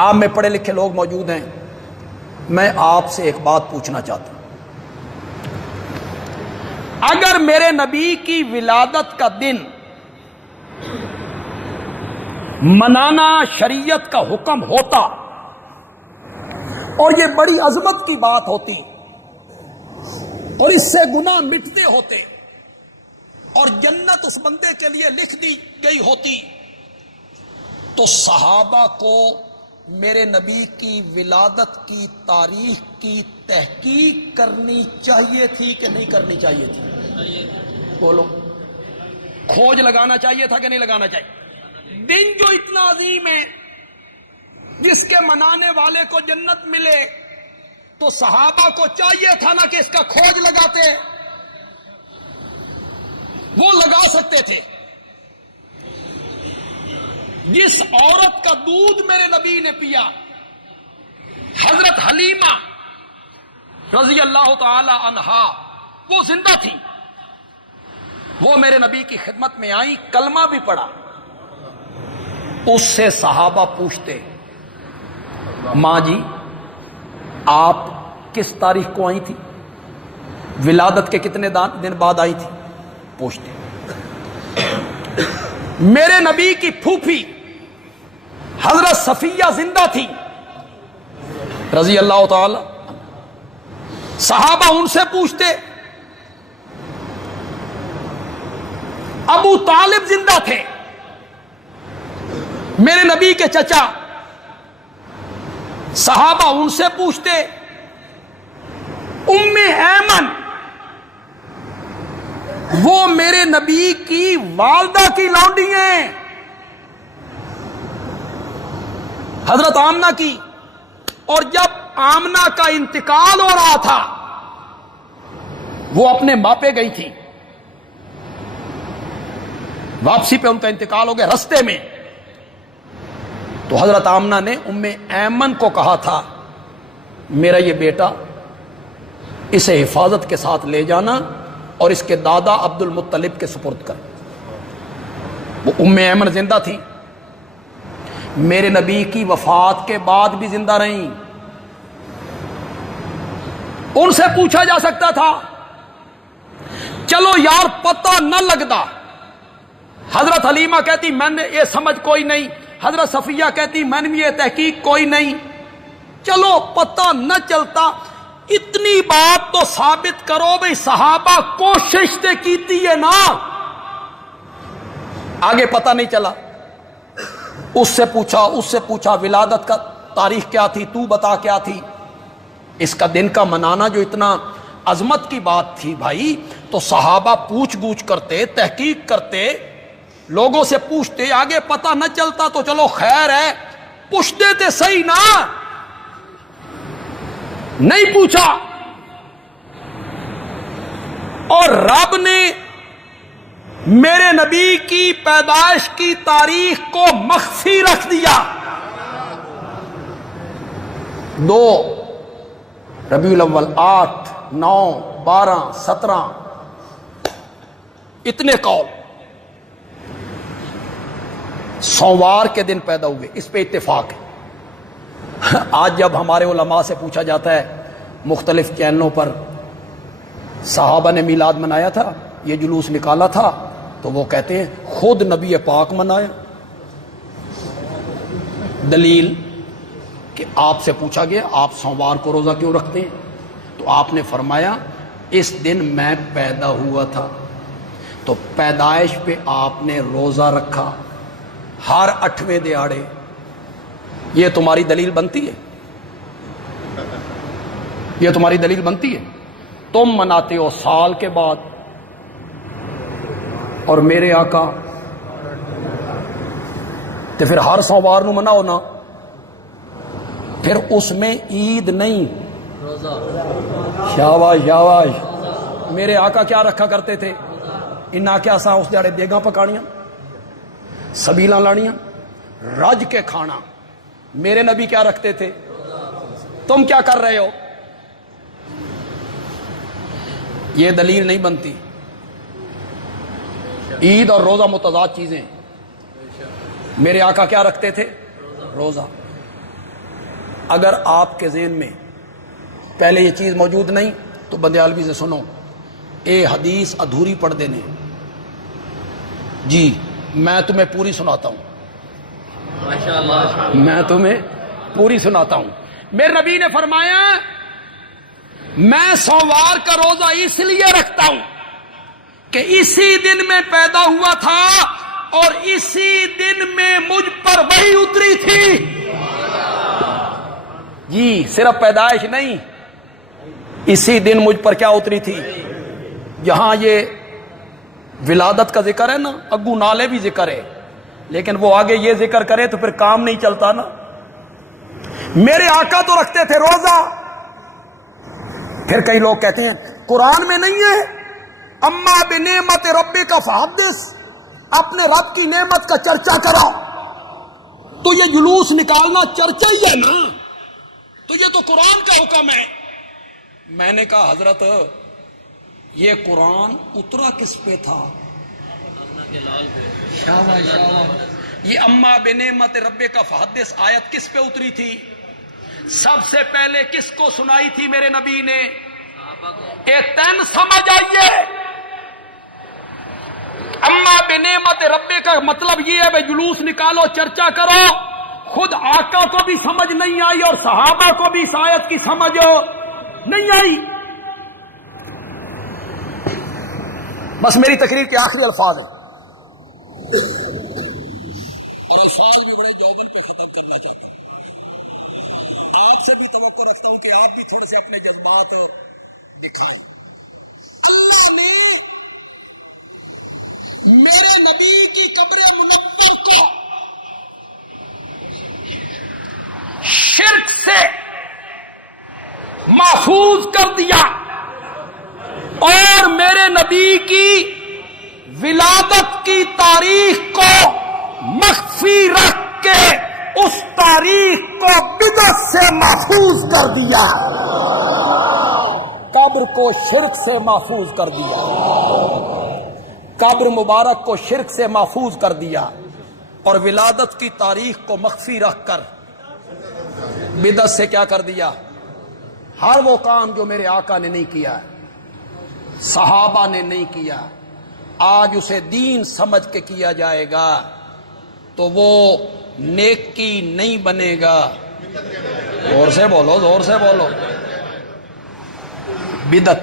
آپ میں پڑھے لکھے لوگ موجود ہیں، میں آپ سے ایک بات پوچھنا چاہتا ہوں۔ اگر میرے نبی کی ولادت کا دن منانا شریعت کا حکم ہوتا اور یہ بڑی عظمت کی بات ہوتی اور اس سے گناہ مٹتے ہوتے اور جنت اس بندے کے لیے لکھ دی گئی ہوتی، تو صحابہ کو میرے نبی کی ولادت کی تاریخ کی تحقیق کرنی چاہیے تھی کہ نہیں کرنی چاہیے تھی؟ بولو، کھوج لگانا چاہیے تھا کہ نہیں لگانا چاہیے؟ دن جو اتنا عظیم ہے جس کے منانے والے کو جنت ملے، تو صحابہ کو چاہیے تھا نا کہ اس کا کھوج لگاتے، وہ لگا سکتے تھے۔ جس عورت کا دودھ میرے نبی نے پیا، حضرت حلیمہ رضی اللہ تعالی عنہا، وہ زندہ تھی، وہ میرے نبی کی خدمت میں آئی، کلمہ بھی پڑھا۔ اس سے صحابہ پوچھتے، ماں جی آپ کس تاریخ کو آئی تھی؟ ولادت کے کتنے دن بعد آئی تھی؟ پوچھتے۔ میرے نبی کی پھوپھی حضرت صفیہ زندہ تھی رضی اللہ تعالی، صحابہ ان سے پوچھتے۔ ابو طالب زندہ تھے، میرے نبی کے چچا، صحابہ ان سے پوچھتے۔ ام ایمن، وہ میرے نبی کی والدہ کی لونڈی ہیں، حضرت آمنہ کی، اور جب آمنہ کا انتقال ہو رہا تھا وہ اپنے ماپے گئی تھی، واپسی پہ ان کا انتقال ہو گیا رستے میں، تو حضرت آمنہ نے ام ایمن کو کہا تھا میرا یہ بیٹا اسے حفاظت کے ساتھ لے جانا اور اس کے دادا عبد المطلب کے سپرد کر۔ وہ ام ایمن زندہ تھی، میرے نبی کی وفات کے بعد بھی زندہ رہیں، ان سے پوچھا جا سکتا تھا۔ چلو یار پتہ نہ لگتا، حضرت حلیمہ کہتی میں نے یہ سمجھ کوئی نہیں، حضرت صفیہ کہتی میں نے یہ تحقیق کوئی نہیں، چلو پتہ نہ چلتا، اتنی بات تو ثابت کرو بھئی صحابہ کوشش تے کیتی ہے نا۔ آگے پتہ نہیں چلا، اس سے پوچھا ولادت کا تاریخ کیا تھی، تو بتا کیا تھی؟ اس کا دن کا منانا جو اتنا عظمت کی بات تھی بھائی، تو صحابہ پوچھ گوچھ کرتے، تحقیق کرتے، لوگوں سے پوچھتے، آگے پتہ نہ چلتا تو چلو خیر ہے، پوچھتے تھے صحیح نا، نہیں پوچھا، اور رب نے میرے نبی کی پیدائش کی تاریخ کو مخفی رکھ دیا۔ 2 ربیع الاول، 8، 9، 12، 17 اتنے قول، سوموار کے دن پیدا ہوئے، اس پہ اتفاق ہے۔ آج جب ہمارے علماء سے پوچھا جاتا ہے مختلف چینلوں پر صحابہ نے میلاد منایا تھا، یہ جلوس نکالا تھا، تو وہ کہتے ہیں خود نبی پاک منایا۔ دلیل کہ آپ سے پوچھا گیا آپ سوموار کو روزہ کیوں رکھتے ہیں؟ تو آپ نے فرمایا اس دن میں پیدا ہوا تھا، تو پیدائش پہ آپ نے روزہ رکھا ہر 8ویں دہاڑے۔ یہ تمہاری دلیل بنتی ہے؟ یہ تمہاری دلیل بنتی ہے؟ تم مناتے ہو سال کے بعد، اور میرے آقا تو پھر ہر سوموار نو مناؤ نا، پھر اس میں عید نہیں، شاباش شاباش۔ میرے آقا کیا رکھا کرتے تھے؟ انہاں کیا سا اس دیہڑے دیگاں پکانیاں، سبیلاں لانیاں، رج کے کھانا۔ میرے نبی کیا رکھتے تھے؟ تم کیا کر رہے ہو؟ یہ دلیل نہیں بنتی۔ عید اور روزہ متضاد چیزیں۔ میرے آقا کیا رکھتے تھے؟ روزہ۔ اگر آپ کے ذہن میں پہلے یہ چیز موجود نہیں تو بندیالوی سے سنو، اے حدیث ادھوری پڑھ دینے، جی میں تمہیں پوری سناتا ہوں، میں تمہیں پوری سناتا ہوں۔ میرے نبی نے فرمایا میں سوموار کا روزہ اس لیے رکھتا ہوں کہ اسی دن میں پیدا ہوا تھا اور اسی دن میں مجھ پر وحی اتری تھی۔ جی صرف پیدائش نہیں، اسی دن مجھ پر کیا اتری تھی؟ یہاں یہ ولادت کا ذکر ہے نا، اگو نالے بھی ذکر ہے، لیکن وہ آگے یہ ذکر کرے تو پھر کام نہیں چلتا نا۔ میرے آقا تو رکھتے تھے روزہ، پھر کئی لوگ کہتے ہیں قرآن میں نہیں ہے اما بنعمت ربک فحدث، اپنے رب کی نعمت کا چرچا کرو، تو یہ جلوس نکالنا چرچا ہی ہے نا، تو یہ تو قرآن کا حکم ہے۔ میں نے کہا حضرت یہ قرآن اترا کس پہ تھا؟ یہ اما بنعمت ربک فحدث آیت کس پہ اتری تھی؟ سب سے پہلے کس کو سنائی تھی میرے نبی نے؟ تین سمجھ آئیے، اما بنعمت ربک کا مطلب یہ ہے بھائی جلوس نکالو، چرچا کرو۔ خود آقا کو بھی سمجھ نہیں آئی اور صحابہ کو بھی اس آیت کی سمجھ نہیں آئی۔ بس میری تقریر کے آخری الفاظ ہیں اور الفاظ بھی بڑے جوبن پہ ختم کرنا چاہیے۔ آپ سے بھی توقع رکھتا ہوں کہ آپ بھی تھوڑے سے اپنے جذبات دکھائیں۔ اللہ نے میرے نبی کی قبر منور کو شرک سے محفوظ کر دیا اور میرے نبی کی ولادت کی تاریخ کو مخفی رکھ کے اس تاریخ کو بدعت سے محفوظ کر دیا، قبر کو شرک سے محفوظ کر دیا، قبر مبارک کو شرک سے محفوظ کر دیا اور ولادت کی تاریخ کو مخفی رکھ کر بدعت سے کیا کر دیا؟ ہر وہ کام جو میرے آقا نے نہیں کیا، صحابہ نے نہیں کیا، آج اسے دین سمجھ کے کیا جائے گا تو وہ نیکی نہیں بنے گا۔ زور سے بولو، زور سے بولو۔ بدعت